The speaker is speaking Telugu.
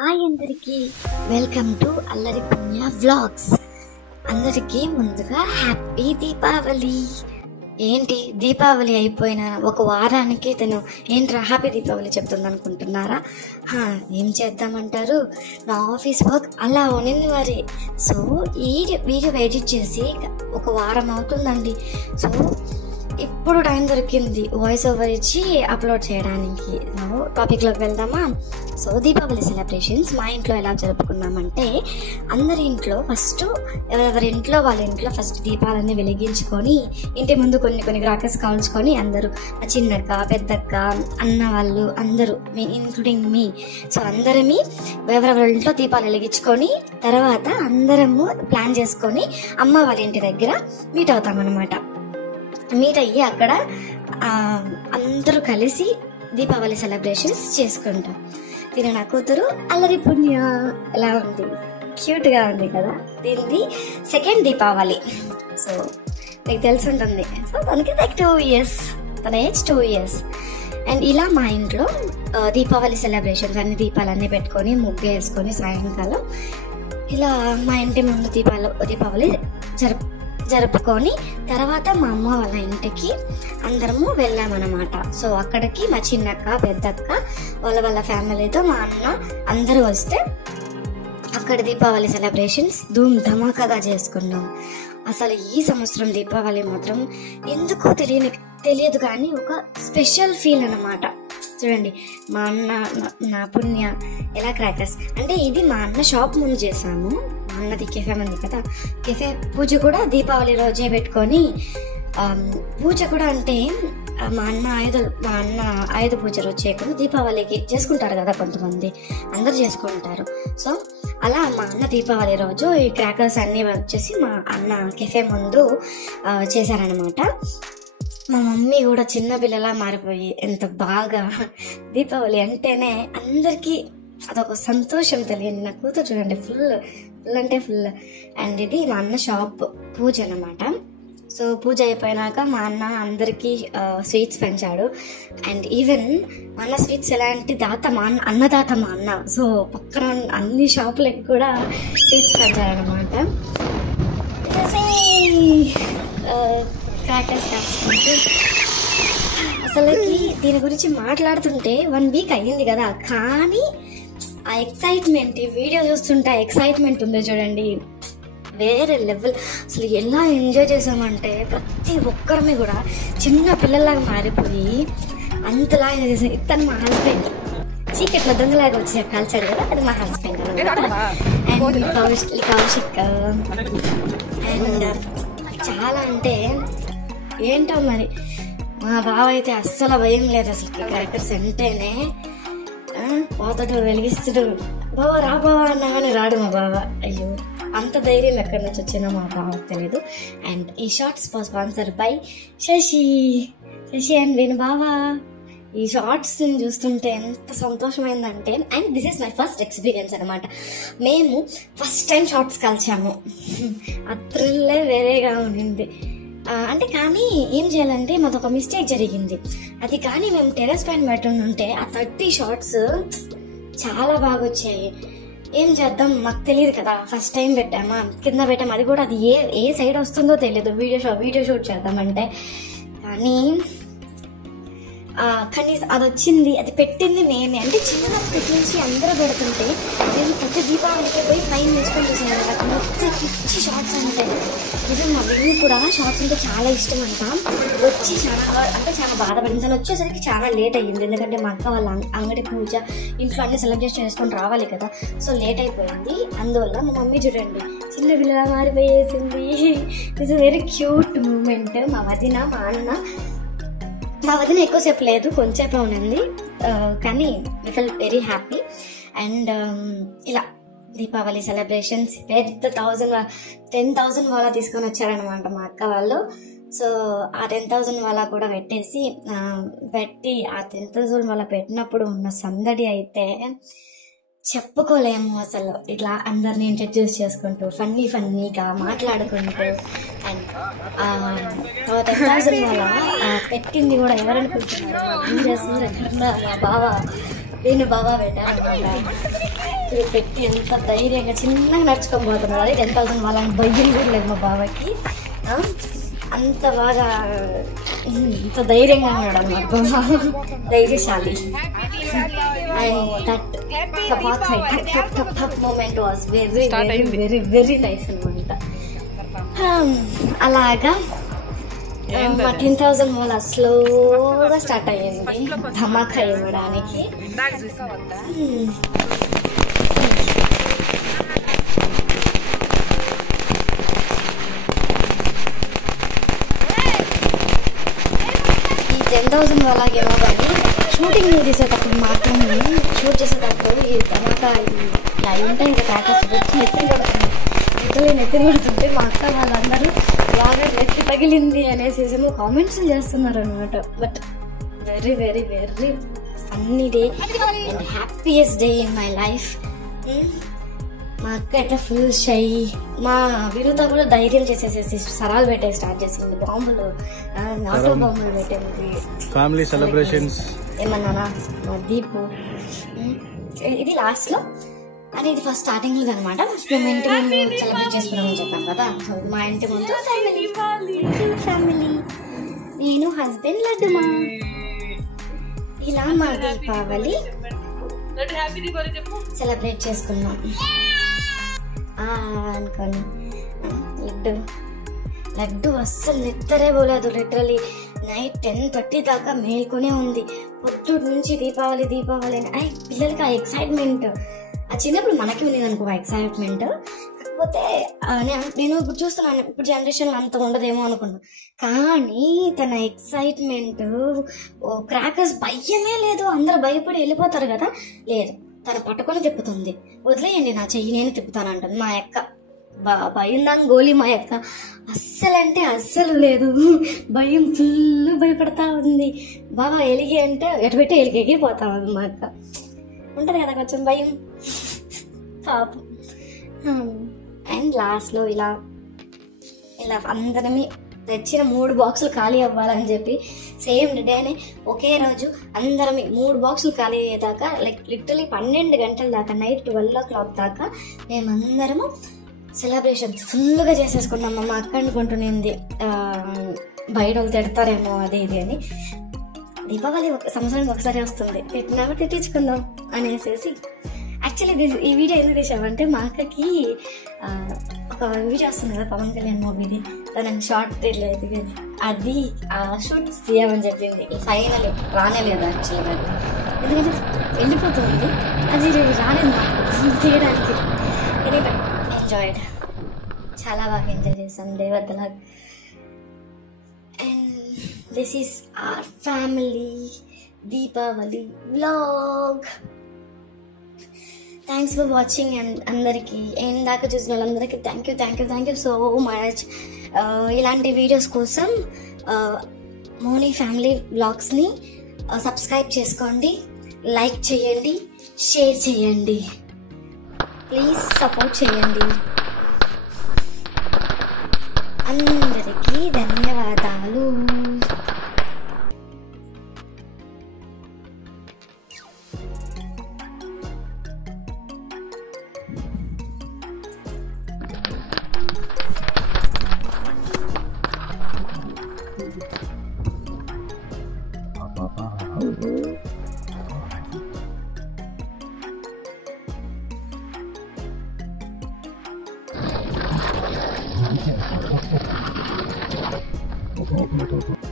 హాయ్ అందరికి, వెల్కమ్ టు అల్లరి పుణ్య వ్లాగ్స్. అందరికీ ముందుగా హ్యాపీ దీపావళి. ఏంటి దీపావళి అయిపోయిన ఒక వారానికి తను ఏంట్రా హ్యాపీ దీపావళి చెప్తుంది అనుకుంటున్నారా? ఏం చేద్దామంటారు, నా ఆఫీస్ వర్క్ అలా ఉన్నింది మరి. సో ఈ వీడియో ఎడిట్ చేసి ఒక వారం అవుతుందండి. సో ఇప్పుడు టైం దొరికింది వాయిస్ ఓవర్ ఇచ్చి అప్లోడ్ చేయడానికి. టాపిక్లోకి వెళ్దామా? సో దీపావళి సెలబ్రేషన్స్ మా ఇంట్లో ఎలా జరుపుకున్నామంటే, అందరి ఇంట్లో ఫస్ట్ ఎవరెవరి ఇంట్లో వాళ్ళ ఇంట్లో ఫస్ట్ దీపాలన్నీ వెలిగించుకొని ఇంటి ముందు కొన్ని క్రాకర్స్ కాల్చుకొని అందరూ చిన్నక్క పెద్దక్క అన్న వాళ్ళు అందరూ ఇంక్లూడింగ్ మీ, సో అందరమీ ఎవరెవరి ఇంట్లో దీపాలు వెలిగించుకొని తర్వాత అందరము ప్లాన్ చేసుకొని అమ్మ వాళ్ళ ఇంటి దగ్గర మీట్ అవుతామన్నమాట. మీట్ అయ్యి అక్కడ అందరూ కలిసి దీపావళి సెలబ్రేషన్స్ చేసుకుంటాం. దీని నా కూతురు అల్లరి పుణ్య ఎలా ఉంది, క్యూట్ గా ఉంది కదా. దీనిది సెకండ్ దీపావళి. సో మీకు తెలిసి ఉంటుంది. సో తనకి 2 years, తన ఏజ్ 2 years. అండ్ ఇలా మా ఇంట్లో దీపావళి సెలబ్రేషన్స్ అన్ని దీపాలన్నీ పెట్టుకొని ముగ్గు వేసుకొని సాయంకాలం ఇలా మా ఇంటి ముందు దీపావళి జరుపుకొని తర్వాత మా అమ్మ వాళ్ళ ఇంటికి అందరము వెళ్ళామన్నమాట. సో అక్కడికి మా చిన్నక్క పెద్దక్క వాళ్ళ ఫ్యామిలీతో మా అన్న అందరూ వస్తే అక్కడ దీపావళి సెలబ్రేషన్స్ ధూమ్ ధమాకాగా చేసుకున్నాం. అసలు ఈ సంవత్సరం దీపావళి మాత్రం ఎందుకో తెలియదు కానీ ఒక స్పెషల్ ఫీల్ అన్నమాట. చూడండి మా అన్న నా పుణ్య ఎలా క్రాకర్స్ అంటే, ఇది మా అన్న షాప్ ముందు చేసాము. మా అన్నది కెఫే ఉంది కదా, కెఫే పూజ కూడా దీపావళి రోజే పెట్టుకొని పూజ కూడా అంటే మా అన్న ఆయుధ పూజ రోజు చేయకుండా దీపావళికి చేసుకుంటారు కదా కొంతమంది, అందరు చేసుకుంటారు. సో అలా మా అన్న దీపావళి రోజు ఈ క్రాకర్స్ అన్ని వచ్చేసి మా అన్న కెఫే ముందు చేశారనమాట. మా మమ్మీ కూడా చిన్న పిల్లలా మారిపోయి ఎంత బాగా దీపావళి అంటేనే అందరికీ అదొక సంతోషం తెలియదు. నా కూతురు చూడండి ఫుల్ అంటే ఫుల్. అండ్ ఇది మా అన్న షాప్ పూజ అన్నమాట. సో పూజ అయిపోయినాక మా అన్న అందరికీ స్వీట్స్ పంచాడు. అండ్ ఈవెన్ మా అన్న స్వీట్స్ ఎలాంటి దాత అన్నదాత మా అన్న. సో పక్కన అన్ని షాపులకు కూడా స్వీట్స్ పంచాడనమాట. క్రాకర్స్ కాసుకుంటూ అసలుకి దీని గురించి మాట్లాడుతుంటే 1 week అయ్యింది కదా, కానీ ఆ ఎక్సైట్మెంట్ ఈ వీడియో చూస్తుంటే ఎక్సైట్మెంట్ ఉంది చూడండి, వేరే లెవెల్. అసలు ఎలా ఎంజాయ్ చేసామంటే ప్రతి ఒక్కరిని కూడా చిన్న పిల్లలాగా మారిపోయి అంతలా ఎంజాయ్ చేసాం. ఇతను మా హస్బెండ్, చీకట్లో దొంగలాగా వచ్చి కాల్చాడు కదా, అది మా హస్బెండ్ అనమాట. అండ్ కౌశిక్ అండ్ చాలా అంటే ఏంటో మరి మా బావ అయితే అస్సలు భయం లేదు అసలు. క్రాకర్స్ అంటేనే పోతడు వెలిగిస్తుడు, బావ రా బావ అన్నా కానీ రాడు మా బావ. అయ్యో అంత ధైర్యం ఎక్కడి నుంచి వచ్చిందో మా బావకు తెలియదు. అండ్ ఈ shorts sponsor by Shashi and Venu బావ. ఈ షార్ట్స్ చూస్తుంటే ఎంత సంతోషమైందంటే, and this is my first experience అనమాట. మేము ఫస్ట్ టైం షార్ట్స్ కలిసాము. ఆ థ్రిల్లే వేరేగా ఉండింది. అంటే కానీ ఏం చేయాలంటే మాదొక మిస్టేక్ జరిగింది. అది కానీ మేము టెర్రస్ పైన పెట్టుంటే ఆ 30 షార్ట్స్ చాలా బాగా వచ్చాయి. ఏం చేద్దాం మాకు తెలియదు కదా, ఫస్ట్ టైం పెట్టామా కింద పెట్టాము. అది కూడా అది ఏ సైడ్ వస్తుందో తెలియదు వీడియో షూట్ చేద్దామంటే. కానీ అది వచ్చింది, అది పెట్టింది నేనే. అంటే చిన్నప్పటి నుంచి అందరూ పెడుతుంటే నేను ప్రతి దీపావళికి పోయి పైన నేర్చుకొని చూసాను కదా, మొత్తం పిచ్చి షార్ట్స్ ఉంటాయి. నిజం మా వీళ్ళు కూడా షార్ట్స్ అంటే చాలా ఇష్టం అంట. వచ్చి చాలా బాధపడింది. తను వచ్చేసరికి చాలా లేట్ అయ్యింది, ఎందుకంటే మా అక్క వాళ్ళ అంగడి పూజ ఇంట్లో అన్ని సెలబ్రేట్ చేసుకొని రావాలి కదా. సో లేట్ అయిపోయింది. అందువల్ల మా మమ్మీ చూడండి చిన్న పిల్లలా మారిపోయేసింది. It's very cute moment. మా వదిన ఎక్కువసేపు లేదు, కొంచెంసేపు ఉన్నది, కానీ I fell very happy. And ఇలా దీపావళి సెలబ్రేషన్స్ పెద్ద 10,000 వాలా తీసుకొని వచ్చారనమాట మా అక్క వాళ్ళు. సో ఆ 10,000 వాలా కూడా పెట్టి ఆ 10,000 వాలా పెట్టినప్పుడు ఉన్న సందడి అయితే చెప్పుకోలేము అసలు. ఇట్లా అందరిని ఇంట్రడ్యూస్ చేసుకుంటూ ఫన్నీగా మాట్లాడుకుంటూ. అండ్ 10,000 వల్ల పెట్టింది కూడా ఎవరనుకుంటున్నారు, మా బావ నేను బాబా పెట్టాను పెట్టి ఎంత ధైర్యంగా చిన్నగా నడుచుకొని పోతున్నాడు. అది 10,000 వాళ్ళని భయం కూడా లేదు మా బాబాకి. అంత బాగా ఇంత ధైర్యంగా ఉన్నాడు అన్నమాట, ధైర్యశాలి. And that moment was very very very very nice అనమాట. అలాగా మా 10,000 వాళ్ళ స్లోగా స్టార్ట్ అయ్యింది ధమాకా ఇవ్వడానికి. ఈ 10,000 వాళ్ళకేమో కానీ షూటింగ్ చేసేటప్పుడు మాత్రం షూట్ చేసేటప్పుడు ఈ ధమాకా అవి ఉంటాయి ఇంకా క్రాకర్స్ వచ్చి నెత్తిన పడుతుంటే మా అక్క వాళ్ళందరూ బాగా నెత్తి పగిలింది అనేసి కామెంట్స్ చేస్తున్నారు అనమాట. But very very very funny day and happiest day in my life. మా అక్క అయితే ఫుల్ షై, మా వినూత కూడా ధైర్యం చేసేసేసి సరాలు పెట్టే స్టార్ట్ చేసింది, బాంబులు ఆటో బాంబులు పెట్టింది. ఫ్యామిలీ సెలబ్రేషన్స్ ఏమన్నానా మా దీపు. ఇది లాస్ట్ లో అని ఇది ఫస్ట్ స్టార్టింగ్ లో అనమాట. ఫస్ట్ మేము ఇంటి ముందు సెలబ్రేట్ చేసుకున్నామని చెప్పాం కదా. సో ఇది మా ఇంటి ముందు ఫ్యామిలీ, నేను హస్బెండ్ లడ్డుమా. ఇలా మా దీపావళి సెలబ్రేట్ చేసుకున్నాం అనుకోని. లడ్డు అస్సలు నిద్రే పోలేదు. లిటరలీ నైట్ 10:30 దాకా మేల్కొనే ఉంది. పొద్దుటి నుంచి దీపావళి దీపావళి అని పిల్లలకి ఆ ఎక్సైట్మెంట్. ఆ చిన్నప్పుడు మనకి ఉండేది అనుకో ఎక్సైట్మెంట్. కాకపోతే నేను ఇప్పుడు చూస్తున్నాను, ఇప్పుడు జనరేషన్ అంత ఉండదేమో అనుకున్నా. కానీ తన ఎక్సైట్మెంట్, క్రాకర్స్ భయమే లేదు. అందరు భయపడి వెళ్ళిపోతారు కదా, లేదు తను పట్టుకొని తిప్పుతుంది. వదిలేయండి నా చెయ్యి నేను తిప్పుతానంటుంది మా అక్క. భయందాం గోలి మా అక్క. అస్సలంటే అస్సలు లేదు, భయం ఫుల్ భయపడతా ఉంది. బాగా ఎలిగి అంటే ఎటు పెట్టి ఎగిపోతా ఉంది మా అక్క. ఉంటది కదా కొంచెం భయం పాపం. అండ్ లాస్ట్ లో ఇలా అందరమీ తెచ్చిన 3 బాక్సులు ఖాళీ అవ్వాలని చెప్పి సేమ్ డేనే ఒకే రోజు అందరం 3 బాక్సులు ఖాళీ అయ్యేదాకా లిటరలీ 12 గంటల దాకా, నైట్ 12 o'clock దాకా మేమందరము సెలబ్రేషన్ ఫుల్గా చేసేసుకున్నాం. మా అక్క అనుకుంటునింది బయట వాళ్ళు తిడతారేమో అది ఇది అని. దీపావళి సంవత్సరానికి ఒకసారి వస్తుంది, తిట్టినాక తిట్టించుకుందాం అనేసి. యాక్చువల్లీ ఈ వీడియో ఎందుకు తీసామంటే మా అక్కకి ఒక వీడియో వస్తుంది కదా పవన్ కళ్యాణ్ మూవీది, తనని షార్ట్ లేదు అది ఆ షూట్స్ తీయమని చెప్పింది. ఫైనల్ రానేలేదు యాక్చువల్గా, ఎందుకంటే వెళ్ళిపోతుంది అది రాలేదు నాకు తీయడానికి. ఎంజాయ్డ్, చాలా బాగా ఎంజాయ్ చేసాం దేవతలా. And this is our family Deepavali vlog. Thanks for watching. And అందరికీ దాకా చూసిన వాళ్ళందరికీ థ్యాంక్ యూ సో మచ్. ఇలాంటి వీడియోస్ కోసం మోనీ ఫ్యామిలీ వ్లాగ్స్ని సబ్స్క్రైబ్ చేసుకోండి, లైక్ చేయండి, షేర్ చేయండి, ప్లీజ్ సపోర్ట్ చేయండి. అందరికీ ధన్యవాదాలు. Okay.